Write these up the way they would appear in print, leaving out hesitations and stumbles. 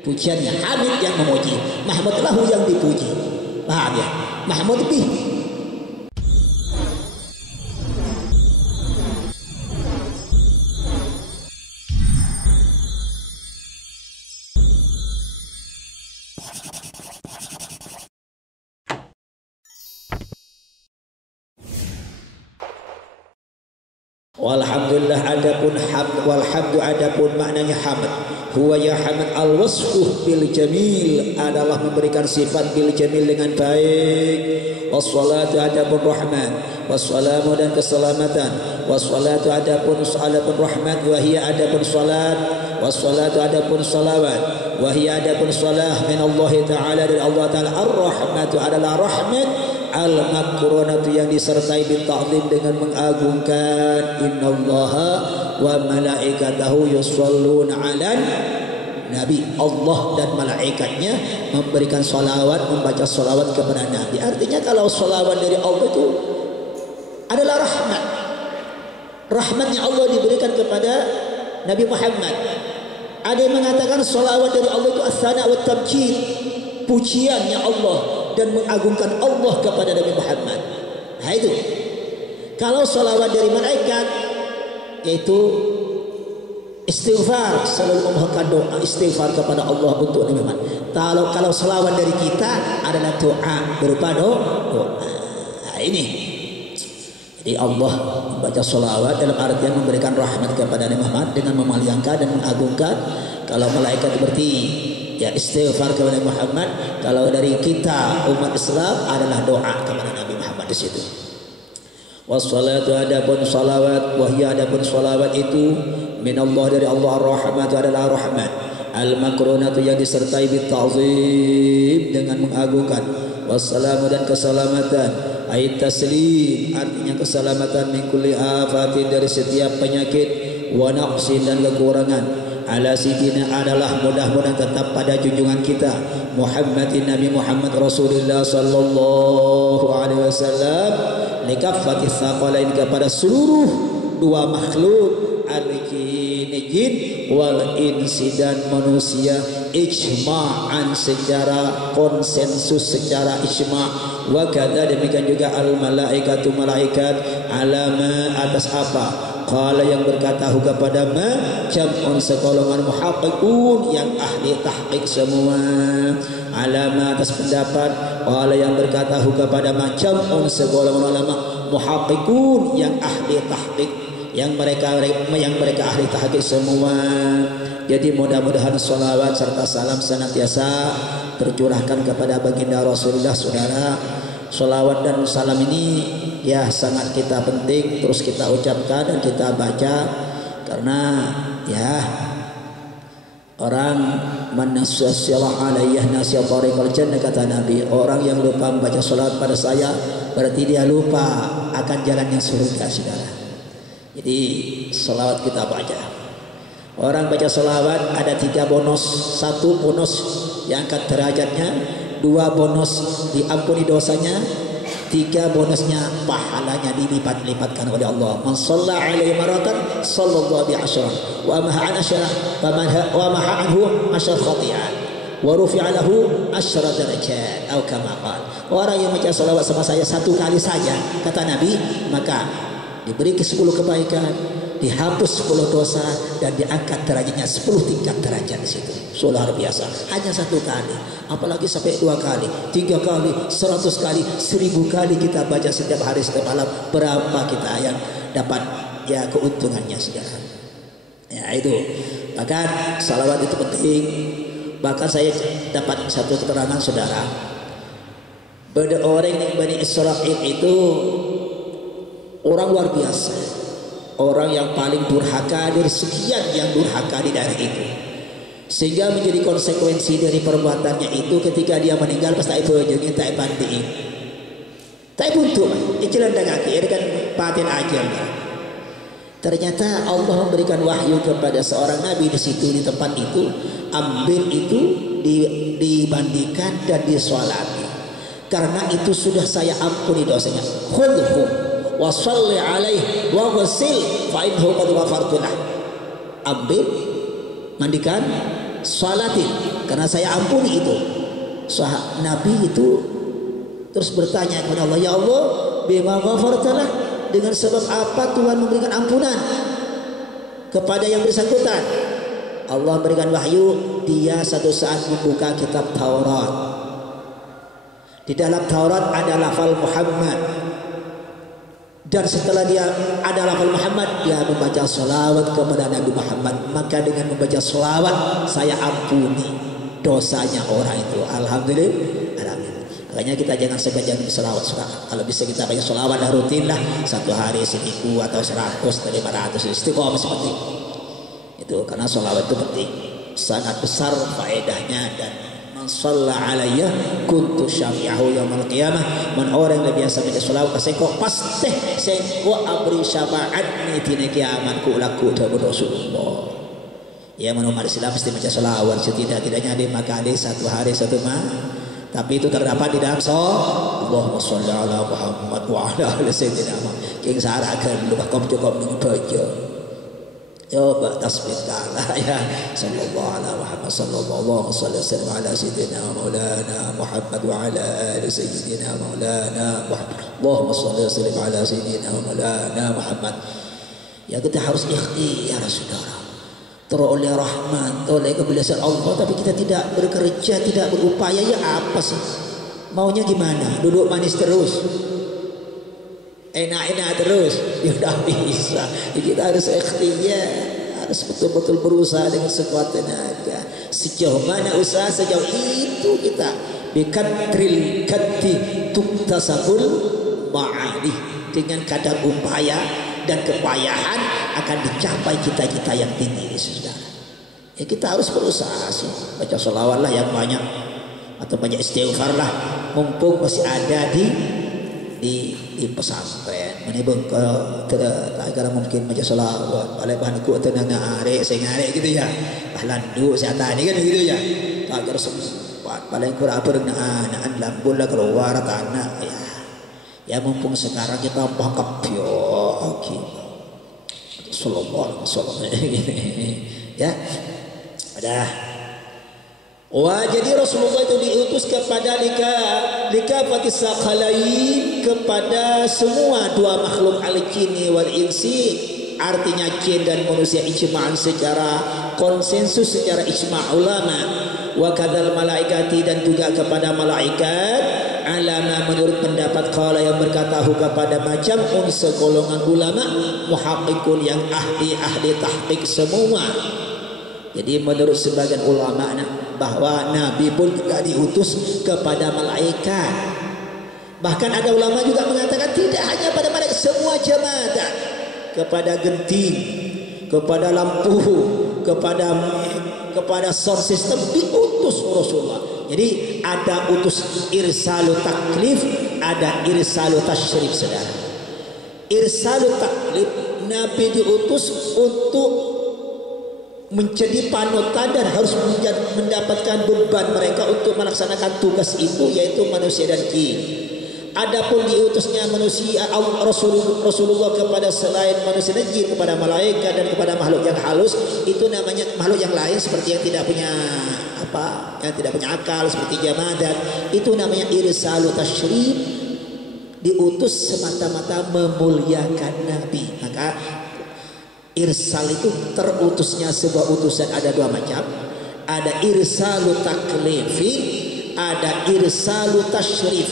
pujiannya, hamid yang memuji, mahmud lahu yang dipuji. Paham ya? Mahmud bih. Walhamdulillah adapun hamd, walhamdu adapun maknanya hamd, huwa ya hamd al-wasfuh bil jamil, adalah memberikan sifat bil jamil dengan baik. Wassalatu adapun rahmat, wassalamu dan keselamatan, wassalatu adapun salatun rahmat, wahia adapun salat, wassalatu adapun salawat, wahia adapun salah min Allah Ta'ala, dari Allah Ta'ala. Ar-rahmatu adalah rahmat, al-makronatu yang disertai bita'zim dengan mengagungkan. Innallaha wa malaikatahu yusholluna 'alan Nabi. Allah dan malaikatnya memberikan salawat, membaca salawat kepada Nabi. Artinya kalau salawat dari Allah itu adalah rahmat. Rahmatnya Allah diberikan kepada Nabi Muhammad. Ada yang mengatakan salawat dari Allah itu as-sana wa tamjid, pujiannya Allah dan mengagungkan Allah kepada Nabi Muhammad. Nah itu. Kalau salawat dari malaikat yaitu istighfar, selalu memohonkan doa istighfar kepada Allah untuk Nabi Muhammad. Kalau salawat dari kita adalah doa berupa doa. Nah ini. Jadi Allah membaca salawat dalam artian memberikan rahmat kepada Nabi Muhammad dengan memuliakan dan mengagungkan. Kalau malaikat berarti ya istighfar kepada Muhammad. Kalau dari kita umat Islam adalah doa kepada Nabi Muhammad di situ. Wassalatu adapun salawat, wahya adapun salawat itu min Allah, dari Allah. Ar-rahmatu adalah rahmat, al-makronatu yang disertai bita'zim dengan mengagungkan. Wassalamu dan keselamatan, ayat taslim artinya keselamatan, min kulli afatin dari setiap penyakit, wa naqsin dan kekurangan. Ala sidina adalah mudah-mudahan tetap pada junjungan kita Muhammadin, Nabi Muhammad Rasulullah sallallahu alaihi wasallam, likaffati tsaqalain, kepada seluruh dua makhluk, al-jin wal insi dan manusia, ijma'an secara konsensus, secara ijma'. Wa kadza demikian juga al malaikatu malaikat, alama atas apa qala yang berkata kepada ma jam'un sekolongan muhaqqiqun yang ahli tahqiq semua, alama atas pendapat qala yang berkata kepada ma jam'un sekolongan ulama muhaqqiqun yang ahli tahqiq, yang mereka ahli tahqiq semua. Jadi mudah-mudahan salawat serta salam senantiasa tercurahkan kepada baginda Rasulullah. Saudara, salawat dan salam ini ya sangat kita penting terus kita ucapkan dan kita baca, karena ya orang manasyalah alaiyah nasya tariqal jannah, kata Nabi, orang yang lupa membaca salawat pada saya berarti dia lupa akan jalannya surga. Saudara, jadi salawat kita baca. Orang baca salawat ada 3 bonus. 1 bonus yang angkat derajatnya, 2 bonus diampuni dosanya, 3 bonusnya pahalanya dilipat-lipatkan oleh Allah. Man shalla alaihi maratan sallallahu bi asyara wa maha asyara wa maha anhu asyara khati'at wa rufi'a lahu asyara darajat atau kama qala. Orang yang baca salawat sama saya 1 kali saja, kata Nabi, maka diberi 10 kebaikan, dihapus 10 dosa, dan diangkat derajatnya 10 tingkat derajat di situ. Luar biasa. Hanya 1 kali, apalagi sampai 2 kali, 3 kali, 100 kali, 1000 kali kita baca setiap hari setiap malam. Berapa kita yang dapat ya keuntungannya, saudara? Ya itu. Bahkan salawat itu penting. Bahkan saya dapat satu keterangan, saudara. Pada orang yang Bani Israil itu orang luar biasa, orang yang paling durhaka dari sekian yang durhaka di daerah itu, sehingga menjadi konsekuensi dari perbuatannya itu ketika dia meninggal pasti ibu jengin tak bantiin tak buntu ikilan kaki ini kan patin aja. Ternyata Allah memberikan wahyu kepada seorang nabi di situ, di tempat itu, ambil itu dibandingkan dan disolati, karena itu sudah saya ampuni dosanya. Khudhu wa salli alaihi wa ghsil fa innahu qad ghafartu lah. Ambil, mandikan, salatin, karena saya ampuni itu. Nabi itu terus bertanya kepada Allah, ya Allah, bima ghafartalah, dengan sebab apa Tuhan memberikan ampunan kepada yang bersangkutan? Allah berikan wahyu, dia satu saat membuka kitab Taurat. Di dalam Taurat ada lafal Muhammad, dan setelah dia ada lafal Muhammad, dia membaca sholawat kepada Nabi Muhammad. Maka dengan membaca sholawat, saya ampuni dosanya orang itu. Alhamdulillah. Makanya kita jangan sengaja berselawat. Kalau bisa kita banyak sholawat dan rutin lah, 1 hari 1000 atau 100 atau 500, istiqomah seperti itu. Karena sholawat itu penting, sangat besar faedahnya. Dan man shalla alayya kuntu syafi'ahu yaumil qiyamah, man orang yang biasa baca sholawat kasengko pasti sengko abri syafaat ni tina kiamat ku laku dawu Rasulullah. Ya, umat Islam mesti baca sholawat setidak-tidaknya 5 kali 1 hari 1 malam. Tapi itu terdapat di dalam Allahumma sholli ala Muhammad wa ala ali sayyidina Muhammad. King sarakan lupa kom cukup baca. Coba tasbih kalah ya. Sallallahu ala Muhammad sallallahu alaihi wasallam ala sayyidina maulana Muhammad wa ala ali sayyidina maulana Muhammad. Allahumma sholli wa sallim ala sayyidina maulana Muhammad. Ya, kita harus ikhtiar saudara. Oleh rahmat, oleh kebebasan Allah, tapi kita tidak bekerja, tidak berupaya, ya apa sih? Maunya gimana? Duduk manis terus, enak-enak terus, ya udah bisa. Ya, kita harus ikhtiar, harus betul-betul berusaha dengan sekuat tenaga. Sejauh mana usaha, sejauh itu kita bikadril kaddi tuktasabul ma'ali. Dengan kadar upaya dan kepayahan akan dicapai cita-cita yang tinggi, saudara. Ya, kita harus berusaha sih, baca sholawat lah yang banyak, atau banyak istighfar lah, mumpung masih ada di pesantren. Menibung kalau mungkin baca sholawat, balai bahanku atau ngarek, saya ngarek gitu ya, landu saya tadi kan gitu ya. Agar sempat, paling kurang apa dengan anak lambun lah keluar tanah ya. Ya, mumpung sekarang kita pakap yo, oke. Sallallahu alaihi wasallam. Ya. Ada. Wah, jadi Rasulullah itu diutus kepada likafatis saqalain, kepada semua dua makhluk al-jinni wal insi, artinya jin dan manusia ijma'an secara konsensus, secara ijma' ulama. Wa kadzal malaikati, dan juga kepada malaikat, alama menurut pendapat qala yang berkata kepada macam segolongan ulama muhaqqiqun yang ahli tahqiq semua. Jadi menurut sebagian ulama bahwa Nabi pun juga diutus kepada malaikat. Bahkan ada ulama juga mengatakan tidak hanya pada malaikat, semua jamaah, kepada genting, kepada lampu, kepada sound system diutus Rasulullah. Jadi ada utus irsalu taklif, ada irsalu tasyrif, saudara. Irsalu taklif, Nabi diutus untuk menjadi panutan dan harus mendapatkan beban mereka untuk melaksanakan tugas itu, yaitu manusia dan jin. Adapun diutusnya manusia Rasulullah kepada selain manusia dan jin, kepada malaikat dan kepada makhluk yang halus, itu namanya makhluk yang lain seperti yang tidak punya yang tidak punya akal seperti jamadat, itu namanya irsalu tasyrif, diutus semata-mata memuliakan Nabi. Maka irsal itu terutusnya sebuah utusan ada dua macam, ada irsalu taklifin, ada irsalu tasyrif.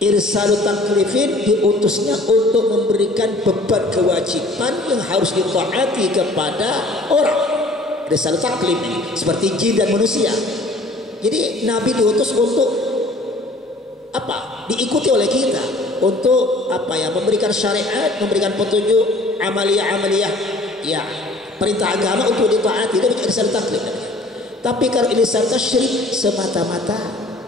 Irsalu taklifin diutusnya untuk memberikan beban kewajiban yang harus ditaati kepada orang. Irsalu taklif ini seperti jin dan manusia. Jadi Nabi diutus untuk apa? Diikuti oleh kita, untuk apa ya? Memberikan syariat, memberikan petunjuk, amaliyah ya, perintah agama untuk ditaati. Itu irsalu taklif. Tapi kalau irsalu tasyrif semata-mata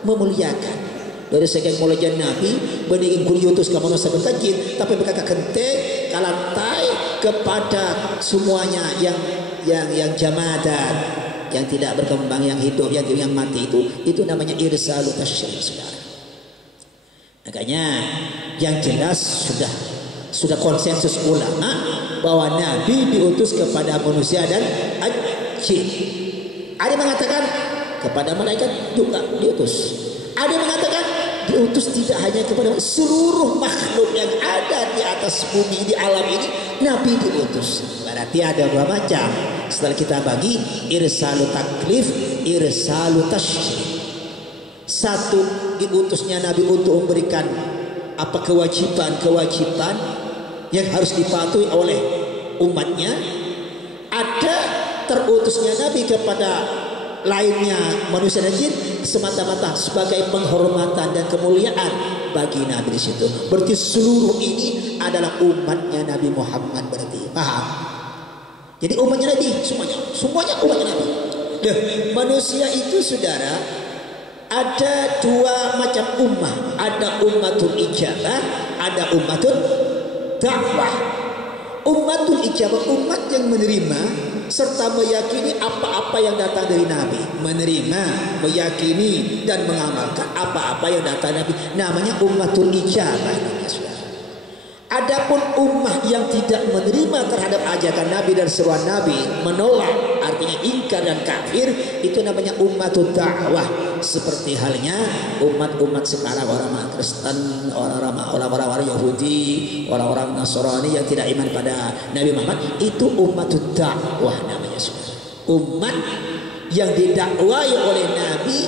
memuliakan. Dari sekian mulai Nabi benih kuriutus ke manusia berkajin, tapi mereka kenteng kalantai kepada semuanya yang jamadan, yang tidak berkembang, yang hidup, yang mati, itu namanya irsalu tasyrif, saudara. Makanya yang jelas sudah konsensus ulama bahwa Nabi diutus kepada manusia dan jin. Ada mengatakan kepada malaikat juga diutus. Ada yang mengatakan diutus tidak hanya kepada seluruh makhluk yang ada di atas bumi, di alam ini, Nabi diutus. Berarti ada dua macam. Setelah kita bagi irsalu taklif, irsalu tasyrif. Satu, diutusnya Nabi untuk memberikan apa kewajiban-kewajiban yang harus dipatuhi oleh umatnya. Ada terutusnya Nabi kepada lainnya manusia dan jin semata-mata sebagai penghormatan dan kemuliaan bagi Nabi di situ. Berarti seluruh ini adalah umatnya Nabi Muhammad, berarti paham? Jadi umatnya Nabi semuanya umatnya Nabi. Nah, manusia itu saudara ada dua macam ummah, ada ummatul ijabah, ada ummatul dakwah. Ummatul ijabah, umat yang menerima serta meyakini apa-apa yang datang dari Nabi, menerima, meyakini dan mengamalkan apa-apa yang datang dari Nabi, namanya ummatul ijabah. Adapun ummah yang tidak menerima terhadap ajakan Nabi dan seruan Nabi, menolak, artinya ingkar dan kafir, itu namanya ummatul dakwah. Seperti halnya umat-umat sekarang, orang Kristen, orang-orang Yahudi, orang-orang Nasrani yang tidak iman pada Nabi Muhammad, itu ummatul dakwah namanya. Umat yang didakwai oleh Nabi,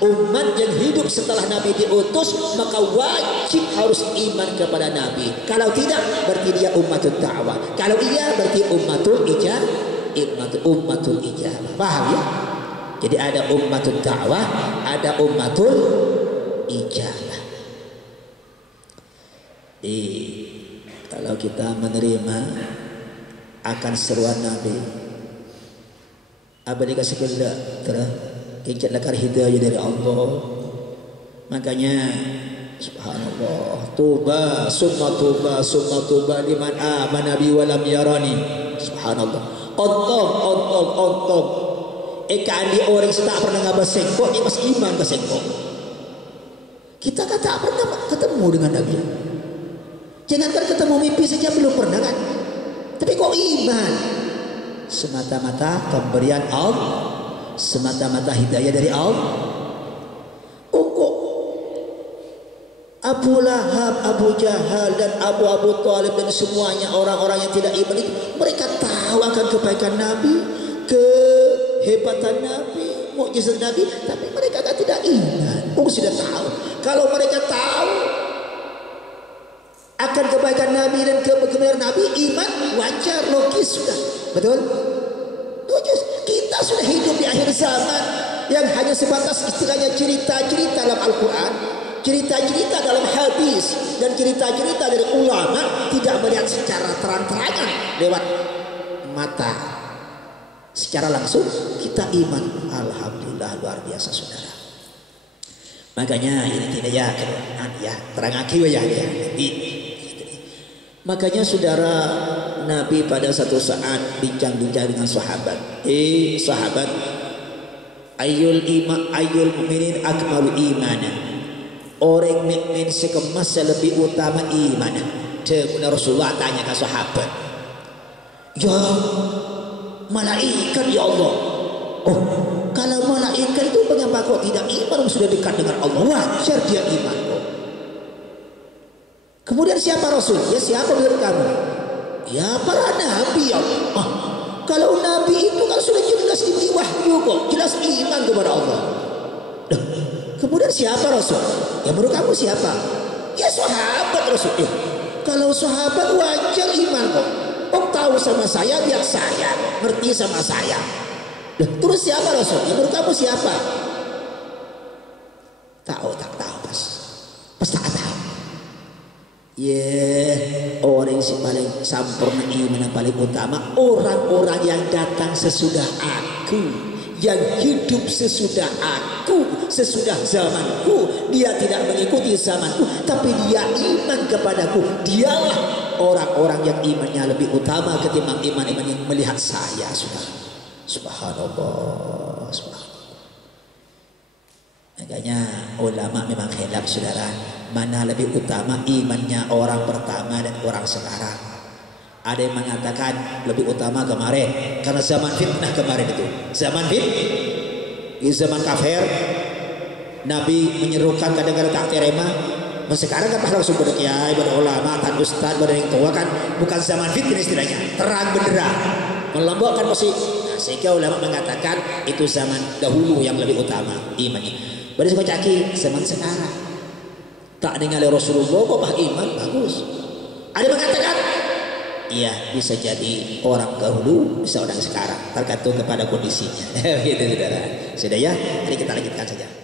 umat yang hidup setelah Nabi diutus, maka wajib harus iman kepada Nabi. Kalau tidak, berarti dia ummatul dakwah. Kalau iya, berarti ummatul ijabah. Paham ya? Jadi ada ummatul dakwah, ada ummatul ijabah. Kalau kita menerima akan seruan Nabi, apa dikasih kehendak kincit lakar hidayah dari Allah. Makanya subhanallah, tuba summa tuba liman amana bi wa lam yarani. Subhanallah. Ontong eka andi orang tak pernah ngabasengko, dia masih iman basengko. Kita kan tak pernah ketemu dengan Nabi. Jangankan ketemu mimpi saja belum pernah kan. Tapi kok iman? Semata-mata pemberian Allah, semata-mata hidayah dari Allah. Kok Abu Lahab, Abu Jahal dan Abu Talib dan semuanya orang-orang yang tidak iman itu, mereka tahu akan kebaikan Nabi, kehebatan Nabi, mukjizat Nabi, tapi mereka kan tidak iman. Sudah tahu. Kalau mereka tahu akan kebaikan Nabi dan kebenaran Nabi, iman wajar, logis sudah. Betul? Logis. Kita sudah hidup di akhir zaman yang hanya sebatas istilahnya cerita-cerita dalam Al-Quran, cerita-cerita dalam hadis, dan cerita-cerita dari ulama, tidak melihat secara terang-terangan lewat mata. Secara langsung kita iman. Alhamdulillah, luar biasa saudara. Makanya ini tidak ya terang akibat ya. Makanya saudara, Nabi pada satu saat bincang-bincang dengan sahabat. Sahabat, ayyul mu'minin akmalu imanan. Orang mukmin sekemas lebih utama iman. Kemudian Rasulullah tanya ke sahabat, ya malaikat ya Allah. Oh, kalau malaikat itu mengapa kok tidak iman? Sudah dekat dengan Allah, wajar dia iman kok. Kemudian siapa Rasul? Ya siapa menurut kamu? Ya para nabi ya Allah. Kalau nabi itu kan sudah jelas diberi wahyu kok, jelas iman kepada Allah. Kemudian siapa Rasul? Ya menurut kamu siapa? Ya sahabat Rasul. Kalau sahabat wajar iman kok. Tahu sama saya, biar saya ngerti sama saya. Terus siapa Rasul? Ya menurut kamu siapa? Tak tahu pas tak tahu. Orang yang paling sempurna iman yang paling utama, orang-orang yang datang sesudah aku, yang hidup sesudah aku, sesudah zamanku. Dia tidak mengikuti zamanku, tapi dia iman kepadaku. Dialah orang-orang yang imannya lebih utama ketimbang iman-iman yang melihat saya. Subhanallah. Makanya ulama memang khilaf saudara, mana lebih utama imannya orang pertama dan orang sekarang. Ada yang mengatakan lebih utama kemarin, karena zaman fitnah kemarin itu. Zaman Di zaman kafir Nabi menyerukan kadang-kadang tak terima. Sekarang kan langsung berkiai, berulama, kan ustaz, yang tua kan bukan zaman fitnah istilahnya, terang benderang, melembutkan musik. Nah, sehingga ulama mengatakan itu zaman dahulu yang lebih utama imannya. Berarti saya caki zaman sekarang tak dengar Rasulullah kok iman bagus. Ada mengatakan iya bisa jadi orang dahulu bisa orang sekarang tergantung kepada kondisinya. Gitu saudara. Sudah ya, mari kita lanjutkan saja.